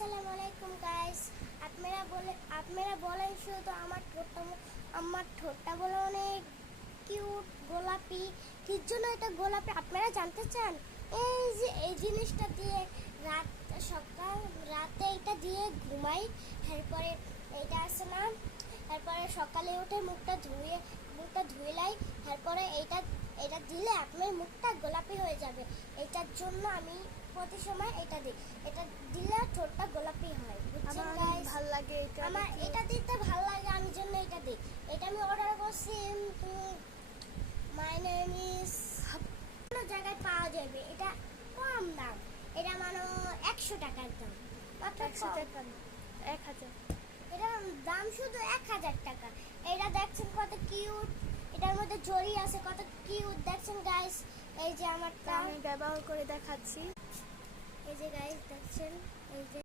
আসসালামু আলাইকুম গাইস। আপনারা বলেন শুধু আমার ঠোঁটটা বলে অনেক কিউট গোলাপি। কি জন্য এটা গোলাপি আপনারা জানতে চান? এই যে এই জিনিসটা দিয়ে সকাল রাতে এটা দিয়ে ঘুমাই, এরপরে এটা আছে না, এরপরে সকালে উঠে মুখটা ধুয়ে লাই, এরপরে এটা দিলে আপনার মুখটা গোলাপি হয়ে যাবে। এটার জন্য আমি প্রতি সময় এটা দিই। এটা দিলে ঠোঁটটা গোলাপি হয়, বুঝছেন গাইস? ভালো লাগে এটা। আমার এটা দিতে ভালো লাগে, আমি জন্য এটা দিই। এটা আমি অর্ডার করছি, মাই নেম ইজ, কোনো জায়গায় পাওয়া যাবে। এটা কম দাম, এটা মানে 100 টাকার দাম, মাত্র 100 টাকা না, 1000। এটার দাম শুধু 1000 টাকা। এটা দেখছেন কত কিউট, এটার মধ্যে জড়ি আছে, কত কিউট দেখছেন গাইস। এই যে আমারটা আমি ব্যবহার করে দেখাচ্ছি। এই যে গাইস দেখছেন, এই যে